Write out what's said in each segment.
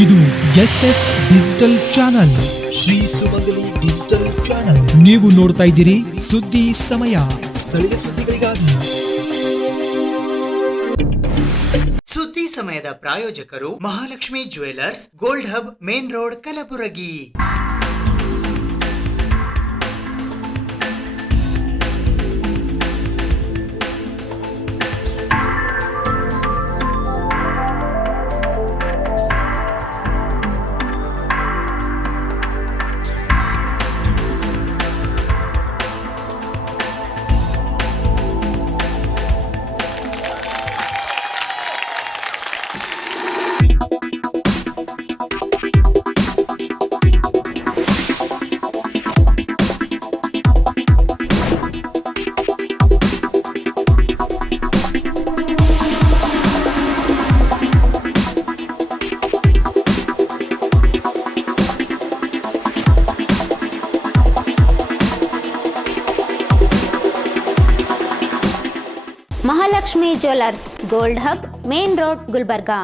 ಇದು SS digital channel, Shri ಸುಮಂಗಲಿ digital channel. ನೀವು ನೋಡ್ತಾ ಇದ್ದೀರಿ ಸುದ್ದಿ ಸಮಯ, ಸ್ಥಳೀಯ ಸುದ್ದಿಗಳಿಗಾಗಿ. ಸುದ್ದಿ ಸಮಯದ ಪ್ರಾಯೋಜಕರು Mahalakshmi jewellers, gold hub, main road, Kalaburagi. Mahalakshmi jewellers, gold hub, main road, Gulbarga.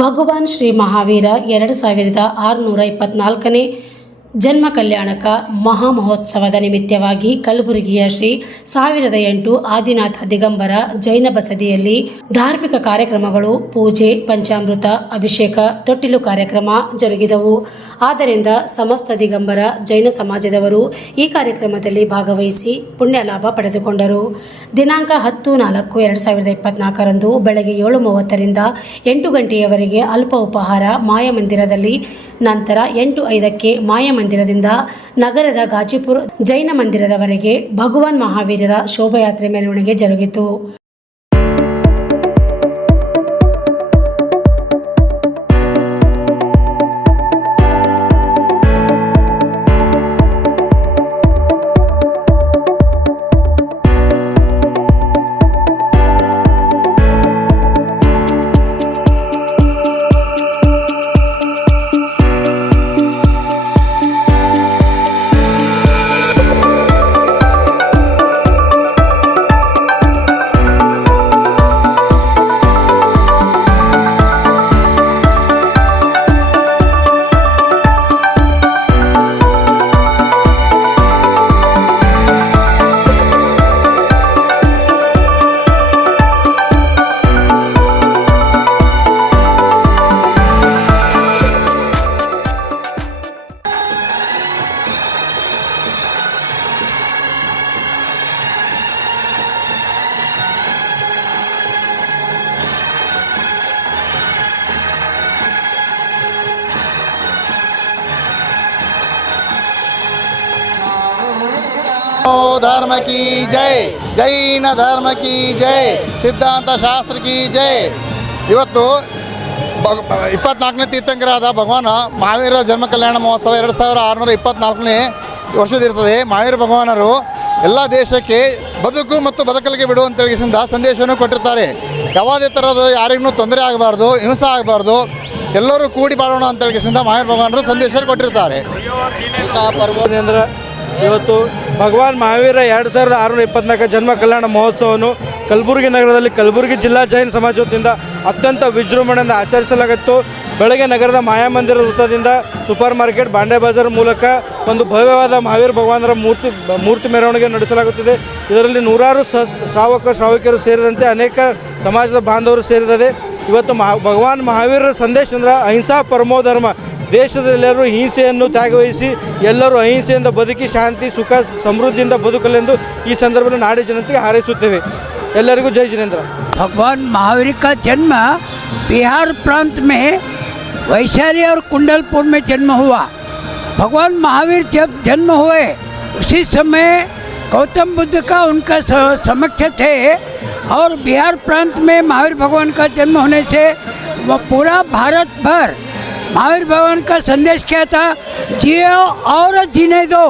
Bhagwan Shri Mahavira 2624ನೇ ಜನ್ಮ ಕಲ್ಯಾಣಕ ಮಹಾಮಹೋತ್ಸವದ ನಿಮಿತ್ತವಾಗಿ ಕಲಬುರಗಿಯ ಶ್ರೀ 1008 ಆದಿನಾಥ ದಿಗಂಬರ ಜೈನ ಬಸದಿಯಲ್ಲಿ ಧಾರ್ಮಿಕ ಕಾರ್ಯಕ್ರಮಗಳು, ಪೂಜೆ, ಪಂಚಾಮೃತ, ಅಭಿಷೇಕ, ತೊಟ್ಟಿಲು ಕಾರ್ಯಕ್ರಮ ಜರುಗಿದವು. ಆದ್ದರಿಂದ ಸಮಸ್ತ ದಿಗಂಬರ ಜೈನ ಸಮಾಜದವರು ಈ ಕಾರ್ಯಕ್ರಮದಲ್ಲಿ ಭಾಗವಹಿಸಿ ಪುಣ್ಯ ಲಾಭ ಪಡೆದುಕೊಂಡರು. ದಿನಾಂಕ 10-4-2024 ಬೆಳಗ್ಗೆ 7:30ರಿಂದ 8 ಗಂಟೆಯವರೆಗೆ ಅಲ್ಪ ಉಪಹಾರ ಮಾಯಮಂದಿರದಲ್ಲಿ, ನಂತರ 8:05ಕ್ಕೆ ಮಾಯಮಂದಿರದಿಂದ ನಗರದ ಗಾಜಿಪುರ ಜೈನ ಮಂದಿರದವರೆಗೆ ಭಗವಾನ್ ಮಹಾವೀರರ ಶೋಭಾಯಾತ್ರೆ ಮೆರವಣಿಗೆ ಜರುಗಿತು. धर्म की जय, जैन धर्म की जय, ಸಿದ್ಧಾಂತ ಶಾಸ್ತ್ರ की जय. ಇವತ್ತು 24ನೇ ತೀರ್ಥಂಕರಾದ ಭಗವಾನ್ ಮಹಾವೀರ ಜನ್ಮ ಕಲ್ಯಾಣ ಮಹೋತ್ಸವ 2624ನೇ ವರ್ಷದಿರ್ತದೆ. ಮಹಾವೀರ ಭಗವಾನರು ಎಲ್ಲ ದೇಶಕ್ಕೆ ಬದುಕು ಮತ್ತು ಬದುಕಲಿಗೆ ಬಿಡು ಅಂತೇಳಿ ಸಂದೇಶವನ್ನು ಕೊಟ್ಟಿರ್ತಾರೆ. ಯಾವುದೇ ಥರದ ಯಾರಿಗೂ ತೊಂದರೆ ಆಗಬಾರ್ದು, ಹಿಂಸೆ ಆಗಬಾರ್ದು, ಎಲ್ಲರೂ ಕೂಡಿ ಬಾಳೋಣ ಅಂತೇಳಿ ಮಹಾವೀರ ಭಗವಾನರು ಸಂದೇಶ ಕೊಟ್ಟಿರ್ತಾರೆ. ಇವತ್ತು ಭಗವಾನ್ ಮಹಾವೀರ 2624 ಜನ್ಮ ಕಲ್ಯಾಣ ಮಹೋತ್ಸವವನ್ನು ಕಲಬುರಗಿ ನಗರದಲ್ಲಿ ಕಲಬುರಗಿ ಜಿಲ್ಲಾ ಜೈನ ಸಮಾಜ ವತಿಯಿಂದ ಅತ್ಯಂತ ವಿಜೃಂಭಣೆಯಿಂದ ಆಚರಿಸಲಾಗಿತ್ತು. ಬೆಳಗ್ಗೆ ನಗರದ ಮಾಯಾಮಂದಿರ ವೃತ್ತದಿಂದ ಸೂಪರ್ ಮಾರ್ಕೆಟ್, ಬಾಂಡೆ ಬಜಾರ್ ಮೂಲಕ ಒಂದು ಭವ್ಯವಾದ ಮಹಾವೀರ ಭಗವಾನರ ಮೂರ್ತಿ ಮೆರವಣಿಗೆ ನಡೆಸಲಾಗುತ್ತಿದೆ. ಇದರಲ್ಲಿ ನೂರಾರು ಶ್ರಾವಕಿಯರು ಸೇರಿದಂತೆ ಅನೇಕ ಸಮಾಜದ ಬಾಂಧವರು ಸೇರಿದ್ದಾರೆ. ಇವತ್ತು ಭಗವಾನ್ ಮಹಾವೀರರ ಸಂದೇಶ ಅಂದರೆ ಅಹಿಂಸಾ ಪರಮೋ ಧರ್ಮ. ದೇಶದಲ್ಲೆಲ್ಲರೂ ಹಿಂಸೆಯನ್ನು ತ್ಯಾಗವಹಿಸಿ ಎಲ್ಲರೂ ಅಹಿಂಸೆಯಿಂದ ಬದುಕಿ ಶಾಂತಿ, ಸುಖ, ಸಮೃದ್ಧಿಯಿಂದ ಬದುಕಲೆಂದು ಈ ಸಂದರ್ಭದಲ್ಲಿ ನಾಡಿ ಜನತೆಗೆ ಹಾರೈಸುತ್ತೇವೆ. ಎಲ್ಲರಿಗೂ ಜೈ ಜಿನೇಂದ್ರ. भगवान महावीर का जन्म बिहार प्रांत में वैशाली और कुंडलपुर में जन्म हुआ। भगवान महावीर जब जन्म हुए उसी समय गौतम बुद्ध का उनका समक्ष थे और बिहार प्रांत में महावीर भगवान का जन्म होने से वह पूरा भारत भर महावीर भगवान का संदेश क्या था, जियो और जीने दो,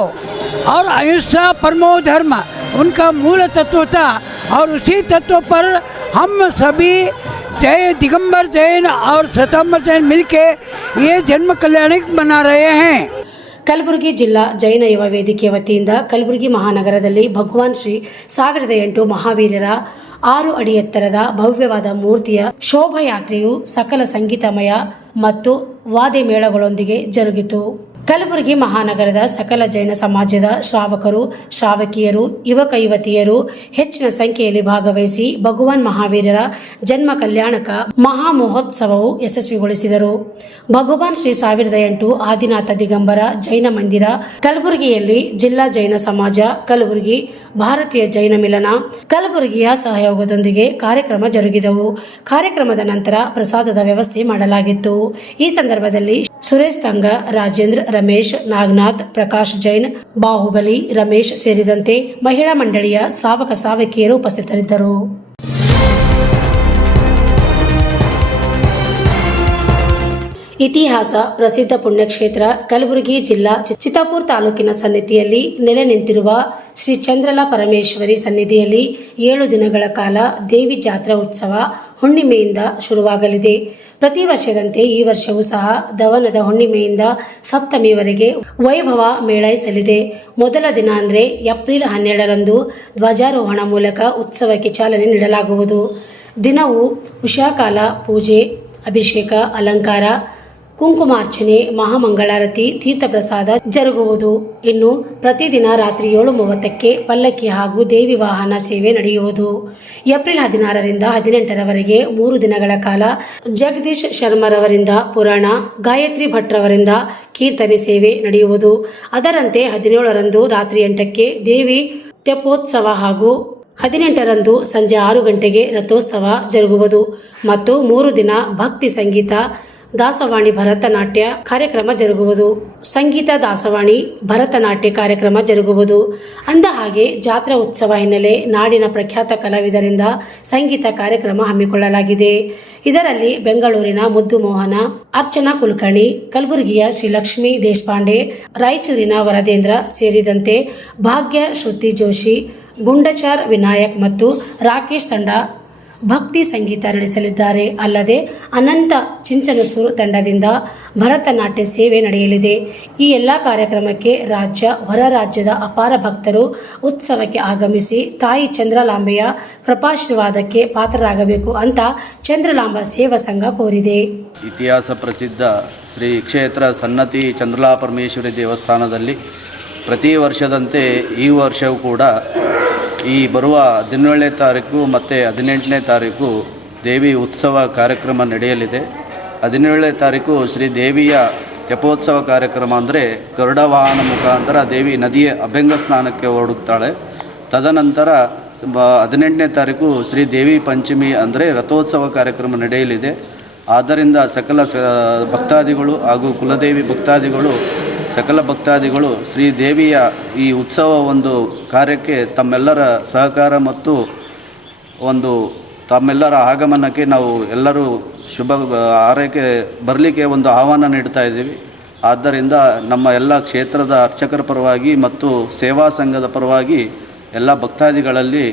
और अहिंसा परमो धर्म उनका मूल तत्व था। और उसी तत्व पर हम सभी जय दिगंबर जैन और श्वेतांबर जैन मिलके ये जन्म कल्याणिक मना रहे हैं। ಕಲಬುರಗಿ ಜಿಲ್ಲಾ ಜೈನ ಯುವ ವೇದಿಕೆ ವತಿಯಿಂದ ಕಲಬುರಗಿ ಮಹಾನಗರದಲ್ಲಿ ಭಗವಾನ್ ಶ್ರೀ 1008 ಮಹಾವೀರರ 6 ಅಡಿ ಎತ್ತರದ ಭವ್ಯವಾದ ಮೂರ್ತಿಯ ಶೋಭಾಯಾತ್ರೆಯು ಸಕಲ ಸಂಗೀತಮಯ ಮತ್ತು ವಾದ್ಯ ಮೇಳಗಳೊಂದಿಗೆ ಜರುಗಿತು. ಕಲಬುರಗಿ ಮಹಾನಗರದ ಸಕಲ ಜೈನ ಸಮಾಜದ ಶ್ರಾವಕರು, ಶ್ರಾವಕಿಯರು, ಯುವಕ ಯುವತಿಯರು ಹೆಚ್ಚಿನ ಸಂಖ್ಯೆಯಲ್ಲಿ ಭಾಗವಹಿಸಿ ಭಗವಾನ್ ಮಹಾವೀರರ ಜನ್ಮ ಕಲ್ಯಾಣಕ ಮಹಾ ಮಹೋತ್ಸವವು ಯಶಸ್ವಿಗೊಳಿಸಿದರು. ಭಗವಾನ್ ಶ್ರೀ 1008 ಆದಿನಾಥ ದಿಗಂಬರ ಜೈನ ಮಂದಿರ ಕಲಬುರಗಿಯಲ್ಲಿ ಜಿಲ್ಲಾ ಜೈನ ಸಮಾಜ ಕಲಬುರಗಿ, ಭಾರತೀಯ ಜೈನ ಮಿಲನ ಕಲಬುರಗಿಯ ಸಹಯೋಗದೊಂದಿಗೆ ಕಾರ್ಯಕ್ರಮ ಜರುಗಿದವು. ಕಾರ್ಯಕ್ರಮದ ನಂತರ ಪ್ರಸಾದದ ವ್ಯವಸ್ಥೆ ಮಾಡಲಾಗಿತ್ತು. ಈ ಸಂದರ್ಭದಲ್ಲಿ ಸುರೇಶ್ ತಂಗ, ರಾಜೇಂದ್ರ, ರಮೇಶ್, ನಾಗನಾಥ್, ಪ್ರಕಾಶ್ ಜೈನ್, ಬಾಹುಬಲಿ, ರಮೇಶ್ ಸೇರಿದಂತೆ ಮಹಿಳಾ ಮಂಡಳಿಯ ಶ್ರಾವಕ ಶ್ರಾವಕಿಯರು ಉಪಸ್ಥಿತರಿದ್ದರು. ಇತಿಹಾಸ ಪ್ರಸಿದ್ಧ ಪುಣ್ಯಕ್ಷೇತ್ರ ಕಲಬುರಗಿ ಜಿಲ್ಲಾ ಚಿತ್ತಾಪುರ ತಾಲೂಕಿನ ಸನ್ನಿಧಿಯಲ್ಲಿ ನೆಲೆ ನಿಂತಿರುವ ಶ್ರೀ ಚಂದ್ರಲಾ ಪರಮೇಶ್ವರಿ ಸನ್ನಿಧಿಯಲ್ಲಿ 7 ದಿನಗಳ ಕಾಲ ದೇವಿ ಜಾತ್ರಾ ಉತ್ಸವ ಹುಣ್ಣಿಮೆಯಿಂದ ಶುರುವಾಗಲಿದೆ. ಪ್ರತಿ ವರ್ಷದಂತೆ ಈ ವರ್ಷವೂ ಸಹ ದವನದ ಹುಣ್ಣಿಮೆಯಿಂದ ಸಪ್ತಮಿವರೆಗೆ ವೈಭವ ಮೇಳೈಸಲಿದೆ. ಮೊದಲ ದಿನ ಅಂದರೆ ಏಪ್ರಿಲ್ 12ರಂದು ಧ್ವಜಾರೋಹಣ ಮೂಲಕ ಉತ್ಸವಕ್ಕೆ ಚಾಲನೆ ನೀಡಲಾಗುವುದು. ದಿನವೂ ಉಷಾಕಾಲ ಪೂಜೆ, ಅಭಿಷೇಕ, ಅಲಂಕಾರ, ಕುಂಕುಮಾರ್ಚನೆ, ಮಹಾಮಂಗಳಾರತಿ, ತೀರ್ಥಪ್ರಸಾದ ಜರುಗುವುದು. ಇನ್ನು ಪ್ರತಿದಿನ ರಾತ್ರಿ 7:30ಕ್ಕೆ ಪಲ್ಲಕ್ಕಿ ಹಾಗೂ ದೇವಿ ವಾಹನ ಸೇವೆ ನಡೆಯುವುದು. ಏಪ್ರಿಲ್ 16ರಿಂದ 18ರವರೆಗೆ 3 ದಿನಗಳ ಕಾಲ ಜಗದೀಶ್ ಶರ್ಮರವರಿಂದ ಪುರಾಣ, ಗಾಯತ್ರಿ ಭಟ್ರವರಿಂದ ಕೀರ್ತನೆ ಸೇವೆ ನಡೆಯುವುದು. ಅದರಂತೆ 17ರಂದು ರಾತ್ರಿ 8ಕ್ಕೆ ದೇವಿ ತೆಪ್ಪೋತ್ಸವ ಹಾಗೂ 18ರಂದು ಸಂಜೆ 6 ಗಂಟೆಗೆ ರಥೋತ್ಸವ ಜರುಗುವುದು. ಮತ್ತು 3 ದಿನ ಭಕ್ತಿ ಸಂಗೀತ, ದಾಸವಾಣಿ, ಭರತನಾಟ್ಯ ಕಾರ್ಯಕ್ರಮ ಜರುಗುವುದು. ಸಂಗೀತ, ದಾಸವಾಣಿ, ಭರತನಾಟ್ಯ ಕಾರ್ಯಕ್ರಮ ಜರುಗುವುದು. ಅಂದ ಹಾಗೆ ಜಾತ್ರಾ ಉತ್ಸವ ಹಿನ್ನೆಲೆ ನಾಡಿನ ಪ್ರಖ್ಯಾತ ಕಲಾವಿದರಿಂದ ಸಂಗೀತ ಕಾರ್ಯಕ್ರಮ ಹಮ್ಮಿಕೊಳ್ಳಲಾಗಿದೆ. ಇದರಲ್ಲಿ ಬೆಂಗಳೂರಿನ ಮುದ್ದು ಮೋಹನ, ಅರ್ಚನಾ ಕುಲಕರ್ಣಿ, ಕಲಬುರಗಿಯ ಶ್ರೀಲಕ್ಷ್ಮಿ ದೇಶಪಾಂಡೆ, ರಾಯಚೂರಿನ ವರದೇಂದ್ರ ಸೇರಿದಂತೆ ಭಾಗ್ಯ, ಶ್ರುತಿ ಜೋಶಿ, ಗುಂಡಚಾರ್ ವಿನಾಯಕ್ ಮತ್ತು ರಾಕೇಶ್ ತಂಡ ಭಕ್ತಿ ಸಂಗೀತ ನಡೆಸಲಿದ್ದಾರೆ. ಅಲ್ಲದೆ ಅನಂತ ಚಿಂಚನಸೂರು ತಂಡದಿಂದ ಭರತನಾಟ್ಯ ಸೇವೆ ನಡೆಯಲಿದೆ. ಈ ಎಲ್ಲ ಕಾರ್ಯಕ್ರಮಕ್ಕೆ ರಾಜ್ಯ, ಹೊರ ರಾಜ್ಯದ ಅಪಾರ ಭಕ್ತರು ಉತ್ಸವಕ್ಕೆ ಆಗಮಿಸಿ ತಾಯಿ ಚಂದ್ರಲಾಂಬೆಯ ಕೃಪಾಶೀರ್ವಾದಕ್ಕೆ ಪಾತ್ರರಾಗಬೇಕು ಅಂತ ಚಂದ್ರಲಾಂಬ ಸೇವಾ ಸಂಘ ಕೋರಿದೆ. ಇತಿಹಾಸ ಪ್ರಸಿದ್ಧ ಶ್ರೀ ಕ್ಷೇತ್ರ ಸನ್ನತಿ ಚಂದ್ರಲಾ ಪರಮೇಶ್ವರಿ ದೇವಸ್ಥಾನದಲ್ಲಿ ಪ್ರತಿ ವರ್ಷದಂತೆ ಈ ವರ್ಷವೂ ಕೂಡ ಈ ಬರುವ 17ನೇ ತಾರೀಕು ಮತ್ತು 18ನೇ ತಾರೀಕು ದೇವಿ ಉತ್ಸವ ಕಾರ್ಯಕ್ರಮ ನಡೆಯಲಿದೆ. 17ನೇ ತಾರೀಕು ಶ್ರೀ ದೇವಿಯ ತೆಪ್ಪೋತ್ಸವ ಕಾರ್ಯಕ್ರಮ ಅಂದರೆ ಗರುಡ ವಾಹನ ಮುಖಾಂತರ ದೇವಿ ನದಿಯ ಅಭ್ಯಂಗ ಸ್ನಾನಕ್ಕೆ ಹೊರಡುತ್ತಾಳೆ. ತದನಂತರ 18ನೇ ತಾರೀಕು ಶ್ರೀ ದೇವಿ ಪಂಚಮಿ ಅಂದರೆ ರಥೋತ್ಸವ ಕಾರ್ಯಕ್ರಮ ನಡೆಯಲಿದೆ. ಆದ್ದರಿಂದ ಸಕಲ ಭಕ್ತಾದಿಗಳು ಹಾಗೂ ಕುಲದೇವಿ ಭಕ್ತಾದಿಗಳು, ಸಕಲ ಭಕ್ತಾದಿಗಳು ಶ್ರೀ ದೇವಿಯ ಈ ಉತ್ಸವ ಒಂದು ಕಾರ್ಯಕ್ಕೆ ತಮ್ಮೆಲ್ಲರ ಸಹಕಾರ ಮತ್ತು ಒಂದು ತಮ್ಮೆಲ್ಲರ ಆಗಮನಕ್ಕೆ ನಾವು ಎಲ್ಲರೂ ಶುಭ ಆರೈಕೆ ಬರಲಿಕ್ಕೆ ಒಂದು ಆಹ್ವಾನ ನೀಡ್ತಾ ಇದ್ದೀವಿ. ಆದ್ದರಿಂದ ನಮ್ಮ ಎಲ್ಲ ಕ್ಷೇತ್ರದ ಅರ್ಚಕರ ಪರವಾಗಿ ಮತ್ತು ಸೇವಾ ಸಂಘದ ಪರವಾಗಿ ಎಲ್ಲ ಭಕ್ತಾದಿಗಳಲ್ಲಿ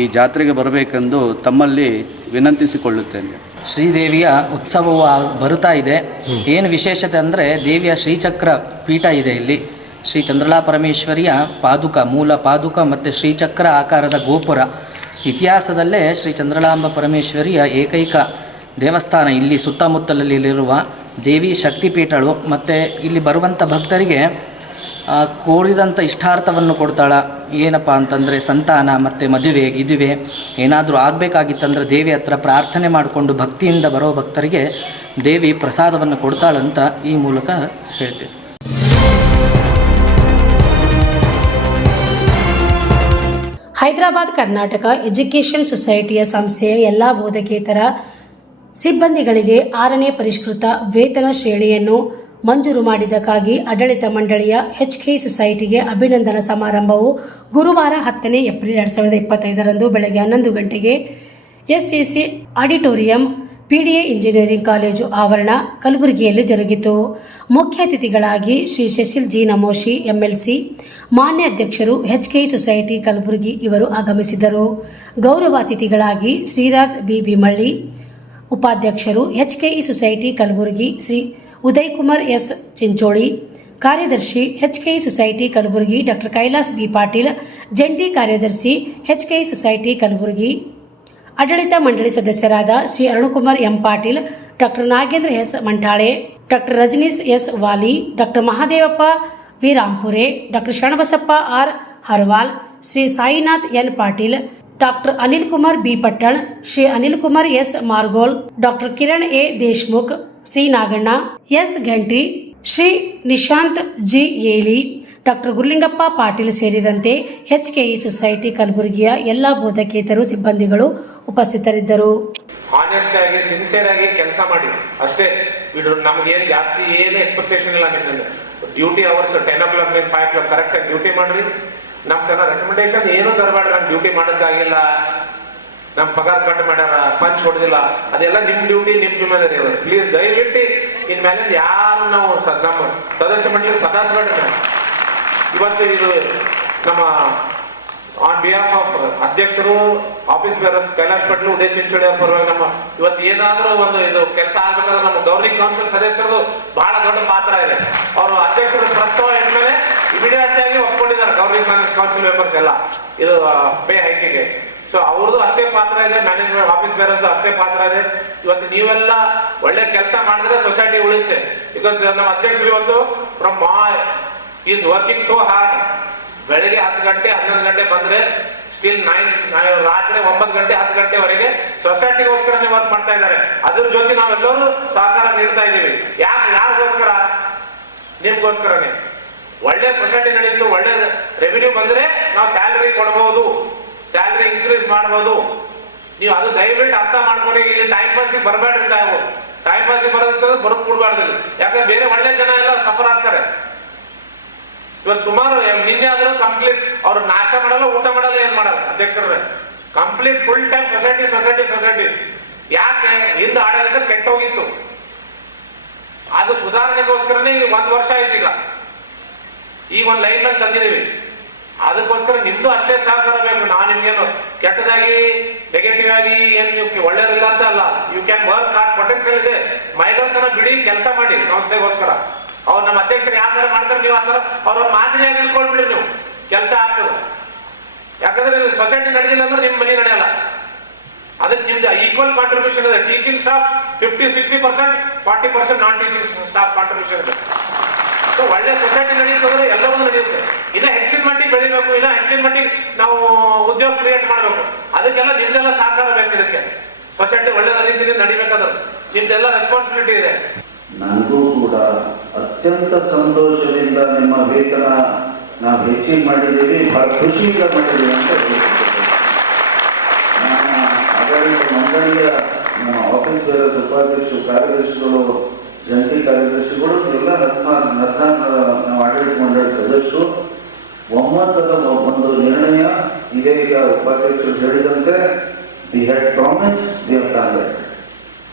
ಈ ಜಾತ್ರೆಗೆ ಬರಬೇಕೆಂದು ತಮ್ಮಲ್ಲಿ ವಿನಂತಿಸಿಕೊಳ್ಳುತ್ತೇನೆ. ಶ್ರೀದೇವಿಯ ಉತ್ಸವವು ಬರುತ್ತಾ ಇದೆ. ಏನು ವಿಶೇಷತೆ ಅಂದರೆ ದೇವಿಯ ಶ್ರೀಚಕ್ರ ಪೀಠ ಇದೆ ಇಲ್ಲಿ. ಶ್ರೀ ಚಂದ್ರಲಾ ಪರಮೇಶ್ವರಿಯ ಪಾದುಕ, ಮೂಲ ಪಾದುಕ ಮತ್ತು ಶ್ರೀಚಕ್ರ ಆಕಾರದ ಗೋಪುರ. ಇತಿಹಾಸದಲ್ಲೇ ಶ್ರೀ ಚಂದ್ರಲಾಂಬ ಪರಮೇಶ್ವರಿಯ ಏಕೈಕ ದೇವಸ್ಥಾನ ಇಲ್ಲಿ ಸುತ್ತಮುತ್ತಲಲ್ಲಿರುವ ದೇವಿ ಶಕ್ತಿಪೀಠಗಳು. ಮತ್ತು ಇಲ್ಲಿ ಬರುವಂಥ ಭಕ್ತರಿಗೆ ಕೋರಿದಂಥ ಇಷ್ಟಾರ್ಥವನ್ನು ಕೊಡ್ತಾಳ. ಏನಪ್ಪ ಅಂತಂದರೆ ಸಂತಾನ ಮತ್ತು ಮದುವೆ ಏನಾದರೂ ಆಗಬೇಕಾಗಿತ್ತಂದ್ರೆ ದೇವಿ ಹತ್ರ ಪ್ರಾರ್ಥನೆ ಮಾಡಿಕೊಂಡು ಭಕ್ತಿಯಿಂದ ಬರೋ ಭಕ್ತರಿಗೆ ದೇವಿ ಪ್ರಸಾದವನ್ನು ಕೊಡ್ತಾಳಂತ ಈ ಮೂಲಕ ಹೇಳ್ತೀವಿ. ಹೈದರಾಬಾದ್ ಕರ್ನಾಟಕ ಎಜುಕೇಷನ್ ಸೊಸೈಟಿಯ ಸಂಸ್ಥೆಯ ಎಲ್ಲ ಬೋಧಕೇತರ ಸಿಬ್ಬಂದಿಗಳಿಗೆ 6ನೇ ಪರಿಷ್ಕೃತ ವೇತನ ಶ್ರೇಣಿಯನ್ನು ಮಂಜೂರು ಮಾಡಿದ್ದಕ್ಕಾಗಿ ಆಡಳಿತ ಮಂಡಳಿಯ HK ಸೊಸೈಟಿಗೆ ಅಭಿನಂದನಾ ಸಮಾರಂಭವು ಗುರುವಾರ 10 ಏಪ್ರಿಲ್ 2025ರಂದು ಬೆಳಗ್ಗೆ 11 ಗಂಟೆಗೆ ಎಸ್ಸಿಸಿ ಆಡಿಟೋರಿಯಂ PDA ಇಂಜಿನಿಯರಿಂಗ್ ಕಾಲೇಜು ಆವರಣ ಕಲಬುರಗಿಯಲ್ಲಿ ಜರುಗಿತು. ಮುಖ್ಯ ಅತಿಥಿಗಳಾಗಿ ಶ್ರೀ ಶಶಿಲ್ ಜಿ ನಮೋಶಿ MLC, ಮಾನ್ಯ ಅಧ್ಯಕ್ಷರು HKE ಸೊಸೈಟಿ ಕಲಬುರಗಿ ಇವರು ಆಗಮಿಸಿದರು. ಗೌರವ ಅತಿಥಿಗಳಾಗಿ ಶ್ರೀರಾಜ್ B ಭೀಮಳ್ಳಿ, ಉಪಾಧ್ಯಕ್ಷರು HKE society Kalaburagi Shri Uday Kumar S Chincholi, ಕಾರ್ಯದರ್ಶಿ HKE society Kalaburagi doctor Kailas B Patil, ಜಂಟಿ ಕಾರ್ಯದರ್ಶಿ HKE ಸೊಸೈಟಿ ಕಲಬುರಗಿ, ಆಡಳಿತ ಮಂಡಳಿ ಸದಸ್ಯರಾದ Shri Arunkumar M Patil, doctor Nagendra S Manthale, doctor Rajneesh S Wali, doctor Mahadevappa V Rampure, doctor Sharanabasappa R Harwal, Shri Sainath N Patil, doctor Anil Kumar B Pattan, Shri Anil Kumar S Margol, doctor Kiran A Deshmukh, Shri Naganna S Ghanti, Shri Nishant G ಏಲಿ, doctor Gurulingappa Patil ಸೇರಿದಂತೆ HKE ಸೊಸೈಟಿ ಕಲಬುರಗಿಯ ಎಲ್ಲ ಬೋಧಕೇತರು ಸಿಬ್ಬಂದಿಗಳು ಉಪಸ್ಥಿತರಿದ್ದರು. ಆನೆಸ್ಟ್ ಆಗಿ ಸಿನ್ಸಿಯರ್ ಆಗಿ ಕೆಲಸ ಮಾಡಿ ಅಷ್ಟೇ. ಇದು ನಮ್ಗೇನು ಜಾಸ್ತಿ ಏನು ಎಕ್ಸ್ಪೆಕ್ಟೇಷನ್ ಇಲ್ಲ ನಿಮ್ಮಿಂದ. Duty hours 10 o'clock 5 o'clock correct ಆಗಿ ಡ್ಯೂಟಿ ಮಾಡ್ರಿ. ನಮ್ ತರ ರೆಕಮೆಂಡೇಶನ್ ಏನು ತರಬೇಡ್ರಿ. ನಾನು ಡ್ಯೂಟಿ ಮಾಡೋಕ್ಕಾಗಿಲ್ಲ, ನಮ್ ಪಗಾರ ಕಟ್ ಮಾಡ್ಯಾರ, ಪಂಚ್ ಹೊಡೆದಿಲ್ಲ, ಅದೆಲ್ಲ ನಿಮ್ ಡ್ಯೂಟಿ, ನಿಮ್ ಜಿಮ್ಮೆದಾರಿ ಅದ. ಪ್ಲೀಸ್ ದಯವಿಟ್ಟು ಇನ್ ಮೇಲೆ ಯಾರು ನಾವು ನಮ್ಮ ಸದಸ್ಯ ಮಂಡಳಿ ಸದಾಸ್ಬೇಡ್ರಿ. ಇವತ್ತು ಇದು ನಮ್ಮ ಆನ್ ಬಿಹಾಫ್ ಆಫ್ ಅಧ್ಯಕ್ಷರು, ಆಫೀಸ್ ಬೇರರ್ಸ್, ಕೈಲಾಶ್ ಪಟ್ಲು, ಉದಯ್ ಚಿಂಚೋಳಿ ಅವ್ರ ಪರವಾಗಿ ನಮ್ಮ ಇವತ್ತು ಏನಾದ್ರೂ ಒಂದು ಇದು ಕೆಲಸ ಆಗ್ಬೇಕಾದ್ರೆ ನಮ್ಮ ಗವರ್ನಿಂಗ್ ಕೌನ್ಸಿಲ್ ಸದಸ್ಯರದು ಬಹಳ ದೊಡ್ಡ ಪಾತ್ರ ಇದೆ. ಅವರು ಅಧ್ಯಕ್ಷರು ಪ್ರಸ್ತಾವ ಇದ್ಮೇಲೆ ಇಮಿಡಿಯೇಟ್ ಆಗಿ ಒಪ್ಕೊಂಡಿದ್ದಾರೆ ಗವರ್ನಿಂಗ್ ಕೌನ್ಸಿಲ್ ಮೆಂಬರ್ಸ್ ಎಲ್ಲ ಇದು ಪೇ ಹೈಕಿಗೆ. ಸೊ ಅವ್ರದ್ದು ಅಷ್ಟೇ ಪಾತ್ರ ಇದೆ, ಮ್ಯಾನೇಜ್ಮೆಂಟ್ ಆಫೀಸ್ ಬೇರರ್ಸ್ ಅಷ್ಟೇ ಪಾತ್ರ ಇದೆ. ಇವತ್ತು ನೀವೆಲ್ಲ ಒಳ್ಳೆ ಕೆಲಸ ಮಾಡಿದ್ರೆ ಸೊಸೈಟಿ ಉಳಿಯುತ್ತೆ. ಬಿಕಾಸ್ ನಮ್ಮ ಅಧ್ಯಕ್ಷರು ಇವತ್ತು from is working so hard. ಬೆಳಿಗ್ಗೆ 10 ಗಂಟೆ 11 ಗಂಟೆ ಬಂದ್ರೆ ಸ್ಟಿಲ್ 9 ರಾತ್ರಿ 9 ಗಂಟೆ 10 ಗಂಟೆವರೆಗೆ ಸೊಸೈಟಿಗೋಸ್ಕರನೇ ವರ್ಕ್ ಮಾಡ್ತಾ ಇದ್ದಾರೆ. ಅದ್ರ ಜೊತೆ ನಾವೆಲ್ಲರೂ ಸಹಕಾರ ನೀಡ್ತಾ ಇದ್ದೀವಿ. ಯಾರಿಗೋಸ್ಕರ? ನಿಮ್ಗೋಸ್ಕರನೇ. ಒಳ್ಳೆ ಸೊಸೈಟಿ ನಡೀತು, ಒಳ್ಳೆ ರೆವಿನ್ಯೂ ಬಂದ್ರೆ ನಾವು ಸ್ಯಾಲರಿ ಕೊಡಬಹುದು, ಸ್ಯಾಲರಿ ಇನ್ಕ್ರೀಸ್ ಮಾಡಬಹುದು. ನೀವು ಅದು ದಯವಿಟ್ಟು ಅರ್ಥ ಮಾಡ್ಕೊಂಡು ಇಲ್ಲಿ ಟೈಮ್ ಪಾಸಿಗೆ ಬರಬೇಡ್ರಿ. ನಾವು ಟೈಮ್ ಪಾಸಿಗೆ ಬರೋದಂತಂದ್ರೆ ಬರೋದು ಕೊಡ್ಬಾರ್ದು. ಯಾಕಂದ್ರೆ ಬೇರೆ ಒಳ್ಳೆ ಜನ ಎಲ್ಲ ಸಫರ್ ಆಗ್ತಾರೆ. ಇವತ್ತು ಸುಮಾರು ನಿನ್ನೆ ಆದ್ರೂ ಕಂಪ್ಲೀಟ್ ಅವ್ರು ನಾಷ್ಟ ಮಾಡಲ್ಲ, ಊಟ ಮಾಡಲ್ಲ, ಏನ್ ಮಾಡಲ್ಲ ಅಧ್ಯಕ್ಷರ. Complete full time society society society. ಯಾಕೆ? ಹಿಂದ ಆಡಳಿತ ಕೆಟ್ಟ ಹೋಗಿತ್ತು. ಅದು ಸುಧಾರಣೆಗೋಸ್ಕರನೇ 1 ವರ್ಷ ಆಯ್ತು. ಈಗ ಒಂದು ಲೈನ್ ನಲ್ಲಿ ತಂದಿದ್ದೀವಿ. ಅದಕ್ಕೋಸ್ಕರ ನಿಮ್ದು ಅಷ್ಟೇ ಸಹಕಾರ ಬೇಕು. ನಾನು ನಿಮ್ಗೇನು ಕೆಟ್ಟದಾಗಿ ನೆಗೆಟಿವ್ ಆಗಿ ಏನ್ ನೀವು ಒಳ್ಳೆಯದಿಲ್ಲ ಅಂತ ಅಲ್ಲ. You can work hard, potential ಇದೆ. ಮೈಗಳ್ತನ ಬಿಡಿ, ಕೆಲಸ ಮಾಡಿ ಸಂಸ್ಥೆಗೋಸ್ಕರ. ಅವ್ರು ನಮ್ಮ ಅಧ್ಯಕ್ಷರು ಯಾವ ತರ ಮಾಡ್ತಾರೆ ನೀವು ಆ ತರ ಅವ್ರ ಮಾದರಿಯಾಗಿ ನಿಲ್ಕೊಳ್ಬಿಡ್ರಿ. ನೀವು ಕೆಲಸ ಆಗ್ತದೆ. ಯಾಕಂದ್ರೆ ಸೊಸೈಟಿ ನಡೆದಿಲ್ಲ ಅಂದ್ರೆ ನಿಮ್ ಮನೆ ನಡೆಯಲ್ಲ. ಅದಕ್ಕೆ ನಿಮ್ದು ಈಕ್ವಲ್ ಕಾಂಟ್ರಿಬ್ಯೂಷನ್ ಇದೆ. ಟೀಚಿಂಗ್ ಸ್ಟಾಫ್ 50-60%, 40% ನಾನ್ ಟೀಚಿಂಗ್ ಸ್ಟಾಫ್ ಕಾಂಟ್ರಿಬ್ಯೂಷನ್ ಇದೆ. ಸೊ ಒಳ್ಳೆ ಸೊಸೈಟಿ ನಡೆಯುತ್ತಂದ್ರೆ ಎಲ್ಲರೂ ನಡೆಯುತ್ತೆ. ಇನ್ನ ಹೆಚ್ಚಿನ ಮಟ್ಟಿಗೆ ಬೆಳಿಬೇಕು, ಇನ್ನ ಹೆಚ್ಚಿನ ಮಟ್ಟಿಗೆ ನಾವು ಉದ್ಯೋಗ ಕ್ರಿಯೇಟ್ ಮಾಡಬೇಕು. ಅದಕ್ಕೆಲ್ಲ ನಿಮ್ದೆಲ್ಲ ಸಹಕಾರ ಬೇಕು. ಇದಕ್ಕೆ ಸೊಸೈಟಿ ಒಳ್ಳೆ ರೀತಿಯಲ್ಲಿ ನಡಿಬೇಕಾದ್ರೆ ನಿಮ್ದೆಲ್ಲ ರೆಸ್ಪಾನ್ಸಿಬಿಲಿಟಿ ಇದೆ. ನನಗೂ ಕೂಡ ಅತ್ಯಂತ ಸಂತೋಷದಿಂದ ನಿಮ್ಮ ವೇತನ ನಾವು ಹೆಚ್ಚಿಗೆ ಮಾಡಿದ್ದೀವಿ, ಬಹಳ ಖುಷಿಯಿಂದ ಮಾಡಿದ್ದೀವಿ ಅಂತ ಹೇಳ್ತಿದ್ದೇನೆ. ನಾನು ಆಡಳಿತ ಮಂಡಳಿಯ ನಮ್ಮ ಆಫೀಸ್ ಬೇರರ್ಸ್, ಉಪಾಧ್ಯಕ್ಷರು, ಕಾರ್ಯದರ್ಶಿಗಳು, ಜಂಟಿ ಕಾರ್ಯದರ್ಶಿಗಳು ಎಲ್ಲ 14 ನಾವು ಆಡಳಿತ ಮಂಡಳಿ ಸದಸ್ಯರು ಒಮ್ಮತದ ಒಂದು ನಿರ್ಣಯ ಇದೆ. ಈಗ ಉಪಾಧ್ಯಕ್ಷರು ಹೇಳಿದಂತೆ we had promise, we have done that.